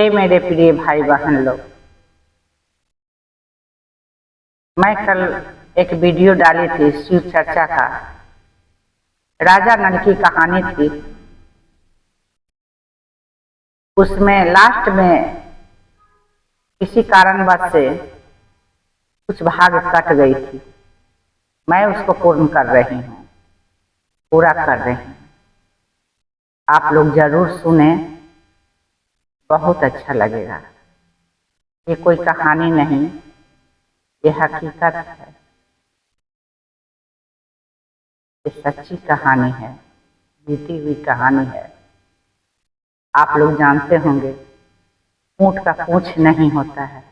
हे मेरे प्रिय भाई बहन लोग, मैं कल एक वीडियो डाली थी शिव चर्चा का। राजा नल की कहानी थी। उसमें लास्ट में किसी कारणवश से कुछ भाग कट गई थी। मैं उसको पूर्ण कर रही हूँ, पूरा कर रही हूँ। आप लोग जरूर सुने, बहुत अच्छा लगेगा। ये कोई कहानी नहीं, ये हकीकत है, ये सच्ची कहानी है, बीती हुई कहानी है। आप लोग जानते होंगे ऊंट का पूंछ नहीं होता है।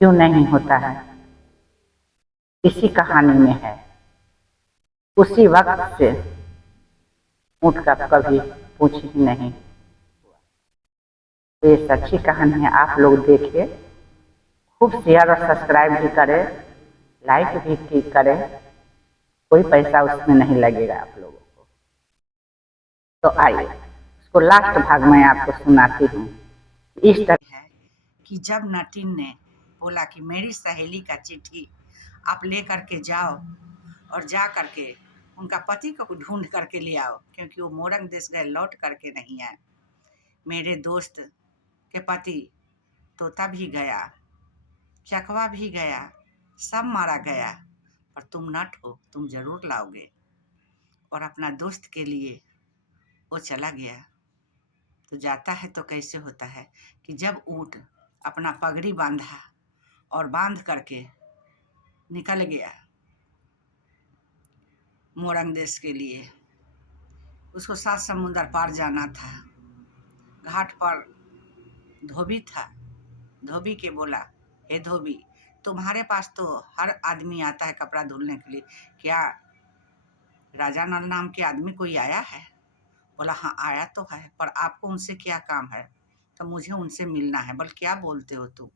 क्यों नहीं होता है? इसी कहानी में है। उसी वक्त से ऊंट का कभी पूंछ ही नहीं। तो ये सच्ची कहानी है। आप लोग देखिए, खूब शेयर और सब्सक्राइब भी करें, लाइक भी करें। कोई पैसा उसमें नहीं लगेगा आप लोगों को। तो आइए उसको लास्ट भाग में आपको सुनाती हूँ। इस तरह है कि जब नटिन ने बोला कि मेरी सहेली का चिट्ठी आप ले करके जाओ और जा करके उनका पति को ढूंढ करके ले आओ, क्योंकि वो मोरंग देश गए, लौट करके नहीं आए। मेरे दोस्त के पति तोता भी गया, चकवा भी गया, सब मारा गया, पर तुम नट हो, तुम जरूर लाओगे। और अपना दोस्त के लिए वो चला गया। तो जाता है तो कैसे होता है कि जब ऊंट अपना पगड़ी बांधा और बांध करके निकल गया मोरंग देश के लिए, उसको 7 समुंदर पार जाना था। घाट पर धोबी था। धोबी के बोला, हे धोबी, तुम्हारे पास तो हर आदमी आता है कपड़ा धुलने के लिए, क्या राजा नल नाम के आदमी कोई आया है? बोला, हाँ आया तो है, पर आपको उनसे क्या काम है? तो मुझे उनसे मिलना है। बोल, क्या बोलते हो तुम?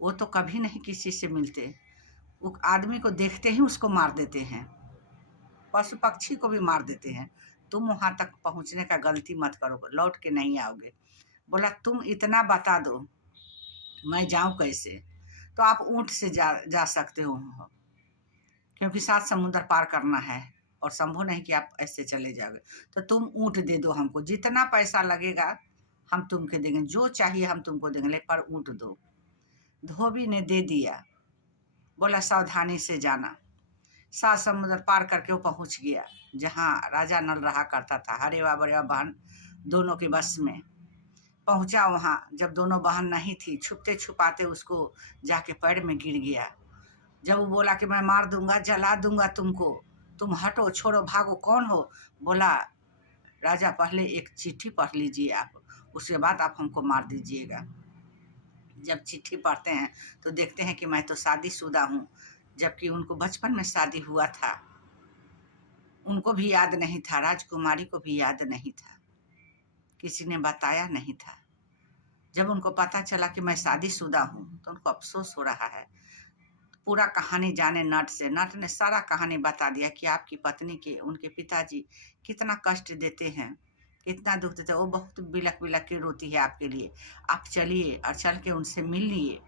वो तो कभी नहीं किसी से मिलते। वो आदमी को देखते ही उसको मार देते हैं, पशु पक्षी को भी मार देते हैं। तुम वहां तक पहुंचने का गलती मत करो, लौट के नहीं आओगे। बोला, तुम इतना बता दो, मैं जाऊं कैसे? तो आप ऊंट से जा सकते हो, क्योंकि 7 समुंदर पार करना है और संभव नहीं कि आप ऐसे चले जाओगे। तो तुम ऊंट दे दो हमको, जितना पैसा लगेगा हम तुमको देंगे, जो चाहिए हम तुमको देंगे, पर ऊंट दो। धोबी ने दे दिया। बोला, सावधानी से जाना। 7 समुंदर पार करके वो पहुंच गया जहाँ राजा नल रहा करता था। हरेवा बरेवा बहन दोनों के बस में पहुंचा। वहां जब दोनों बहन नहीं थी, छुपते छुपाते उसको जाके पैर में गिर गया। जब वो बोला कि मैं मार दूंगा, जला दूंगा तुमको, तुम हटो, छोड़ो, भागो, कौन हो? बोला, राजा पहले एक चिट्ठी पढ़ लीजिए आप, उसके बाद आप हमको मार दीजिएगा। जब चिट्ठी पढ़ते हैं तो देखते हैं कि मैं तो शादीशुदा हूँ, जबकि उनको बचपन में शादी हुआ था। उनको भी याद नहीं था, राजकुमारी को भी याद नहीं था, किसी ने बताया नहीं था। जब उनको पता चला कि मैं शादीशुदा हूँ तो उनको अफसोस हो रहा है। पूरा कहानी जाने नट से। नट ने सारा कहानी बता दिया कि आपकी पत्नी के, उनके पिताजी कितना कष्ट देते हैं, कितना दुख देते हैं। वो बहुत बिलक बिलक के रोती है आपके लिए, आप चलिए और चल के उनसे मिल लिए।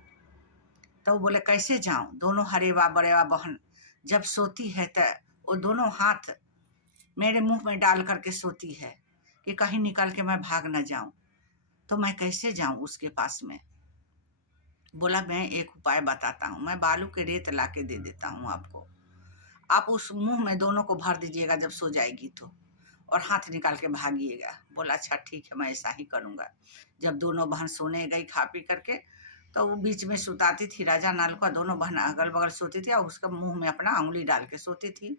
तो वो बोले, कैसे जाऊं? दोनों हरेवा बरेवा बहन जब सोती है तो वो दोनों हाथ मेरे मुंह में डाल करके सोती है कि कहीं निकल के मैं भाग न जाऊं। तो मैं कैसे जाऊं उसके पास में? बोला, मैं एक उपाय बताता हूँ, मैं बालू के रेत ला के दे देता हूँ आपको, आप उस मुंह में दोनों को भर दीजिएगा जब सो जाएगी तो, और हाथ निकाल के भागिएगा। बोला, अच्छा ठीक है, मैं ऐसा ही करूँगा। जब दोनों बहन सोने गई खा पी करके, तो वो बीच में सुताती थी राजा नल को, दोनों बहन अगल बगल सोती थी और उसका मुंह में अपना उंगली डाल के सोती थी।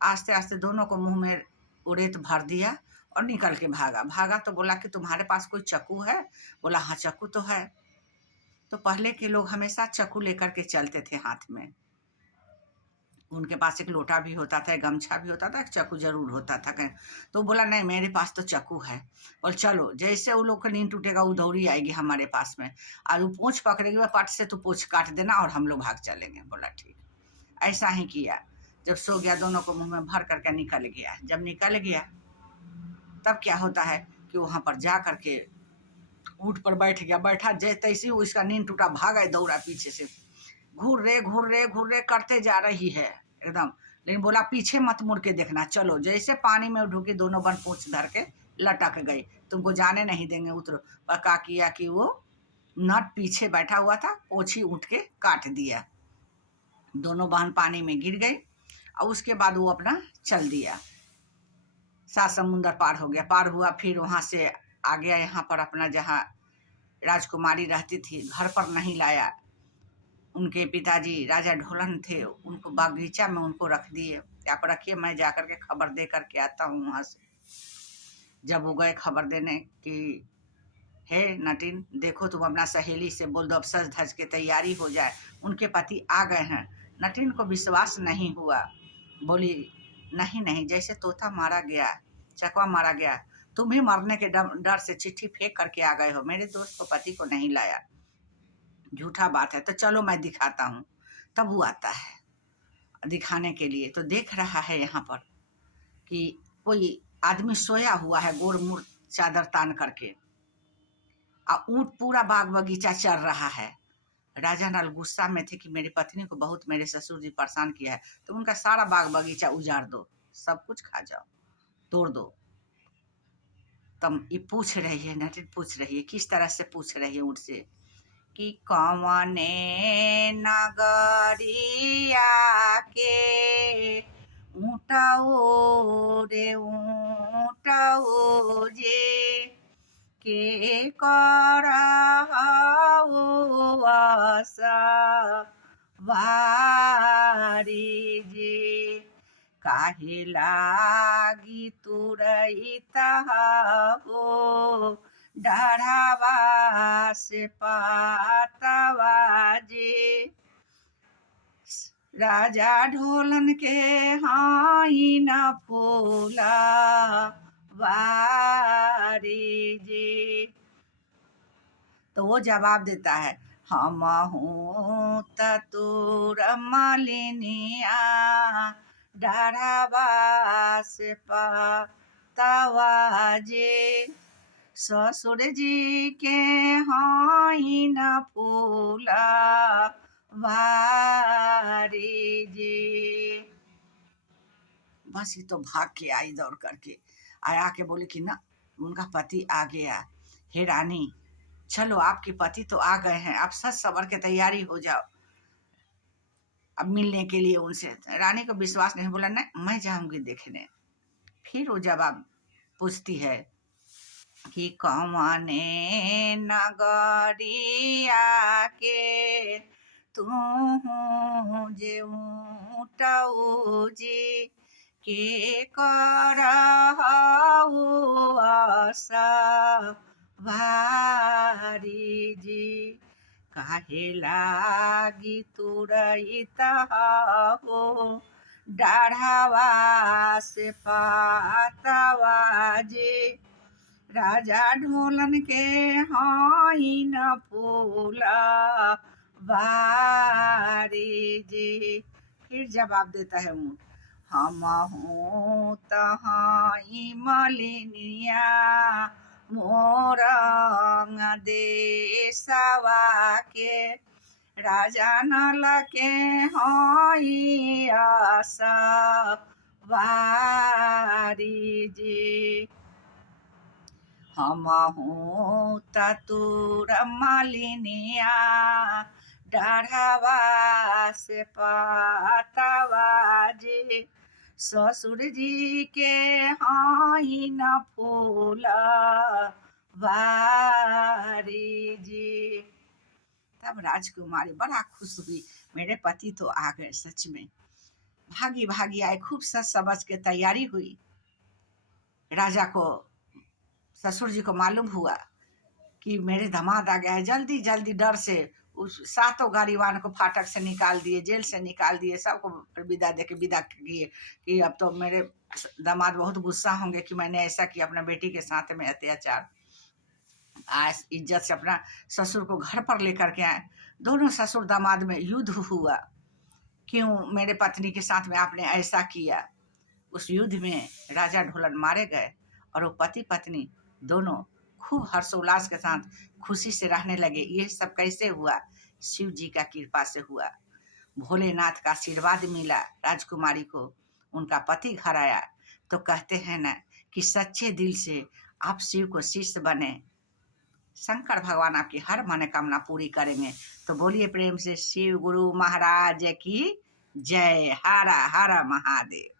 आस्ते आस्ते दोनों को मुंह में रेत भर दिया और निकल के भागा। तो बोला कि तुम्हारे पास कोई चाकू है? बोला, हाँ चाकू तो है। तो पहले के लोग हमेशा चाकू लेकर के चलते थे हाथ में। उनके पास एक लोटा भी होता था, एक गमछा भी होता था, एक चाकू जरूर होता था। तो बोला, नहीं मेरे पास तो चाकू है। बोल, चलो, जैसे वो लोग का नींद टूटेगा वो दौड़ी आएगी हमारे पास में, और वो पूंछ पकड़ेगी, वह पाट से तो पूंछ काट देना और हम लोग भाग चलेंगे। बोला, ठीक। ऐसा ही किया। जब सो गया, दोनों को मुंह में भर करके निकल गया। जब निकल गया तब क्या होता है कि वहां पर जा करके ऊँट पर बैठ गया, बैठा जैसे तैसे ही उसका नींद टूटा, भागा दौड़ा पीछे से, घूर रहे करते जा रही है एकदम, लेकिन बोला पीछे मत मुड़ के देखना, चलो। जैसे पानी में ढुकी दोनों बन पूंछ धर के लटक गई, तुमको जाने नहीं देंगे, उतरो। पर क्या किया कि वो नट पीछे बैठा हुआ था, पोछी उठ के काट दिया, दोनों बहन पानी में गिर गई। और उसके बाद वो अपना चल दिया, 7 समुंदर पार हो गया, पार हुआ। फिर वहाँ से आ गया यहाँ पर अपना, जहाँ राजकुमारी रहती थी, घर पर नहीं लाया। उनके पिताजी राजा ढोलन थे, उनको बागीचा में उनको रख दिए। आप रखिए, मैं जा कर के खबर दे करके आता हूँ वहाँ से। जब वो गए खबर देने कि हे नटिन, देखो तुम अपना सहेली से बोल दो अब सज धज के तैयारी हो जाए, उनके पति आ गए हैं। नटिन को विश्वास नहीं हुआ, बोली नहीं नहीं, जैसे तोता मारा गया, चकवा मारा गया, तुम भी मरने के डर से चिट्ठी फेंक करके आ गए हो, मेरे दोस्त को पति को नहीं लाया, झूठा बात है, तो चलो मैं दिखाता हूँ। तब वो आता है दिखाने के लिए, तो देख रहा है यहाँ पर कि कोई आदमी सोया हुआ है गोर मुड़ चादर तान करके, और ऊँट पूरा बाग बगीचा चल रहा है। राजा नल गुस्सा में थे कि मेरी पत्नी को बहुत मेरे ससुर जी परेशान किया है, तो उनका सारा बाग बगीचा उजाड़ दो, सब कुछ खा जाओ, तोड़ दो। तब ये पूछ रही है, नटिन पूछ रही है, किस तरह से पूछ रही है ऊँट से कि कौने नगरिया के ऊँटो रे ऊँटो जे के वारी जे काहे लागी तुरैता हो डढ़ावा से पातवा जे। राजा ढोलन के हाई न फूला वारी जी। तो वो जवाब देता है, हम हूँ तूर मालिनिया डरावा से पातवा जे, ससुर जी के हाई न फूला वारी जी। बस ये तो भाग के आई दौड़ करके, आया के बोले कि ना उनका पति आ गया, हे रानी चलो आपके पति तो आ गए हैं, आप सच सबर के तैयारी हो जाओ अब मिलने के लिए उनसे। रानी को विश्वास नहीं, बोला नहीं मैं जाऊंगी देखने। फिर वो जवाब पूछती है कि कौने नगरिया के तू जे ऊँटऊ जी के करहु भारी जी, काहे लागी तुरैता हो डाढ़ावा से पातवा जे। राजा ढोलन के हाई न फूला वारी जी। फिर जवाब देता है ऊँट, हम हूँ तहाई मलिनिया मोरंग देशवा के, राजा नल के हाई आशा वारी जी। हम हूँ तूर मालिनिया डढ़ावा से पातवा जी, ससुर जी के हाई न फूला वारी जी। तब राजकुमारी बड़ा खुश हुई, मेरे पति तो आ गए सच में। भागी भागी आए, खूब सच समझ के तैयारी हुई। राजा को ससुर जी को मालूम हुआ कि मेरे दामाद आ गया है, जल्दी जल्दी डर से उस 7 गाड़ीवान को फाटक से निकाल दिए, जेल से निकाल दिए, सबको विदा दे के विदा किए कि अब तो मेरे दामाद बहुत गुस्सा होंगे कि मैंने ऐसा किया, अपना बेटी के साथ में अत्याचार। आज इज्जत से अपना ससुर को घर पर लेकर के आए। दोनों ससुर दामाद में युद्ध हुआ, क्यों मेरे पत्नी के साथ में आपने ऐसा किया। उस युद्ध में राजा ढोलन मारे गए और वो पति पत्नी दोनों खूब हर्षोल्लास के साथ खुशी से रहने लगे। ये सब कैसे हुआ? शिव जी का कृपा से हुआ। भोलेनाथ का आशीर्वाद मिला राजकुमारी को। उनका पति घर आया तो कहते हैं ना कि सच्चे दिल से आप शिव को शिष्य बने, शंकर भगवान आपकी हर मनोकामना पूरी करेंगे। तो बोलिए प्रेम से शिव गुरु महाराज की जय। हर हर महादेव।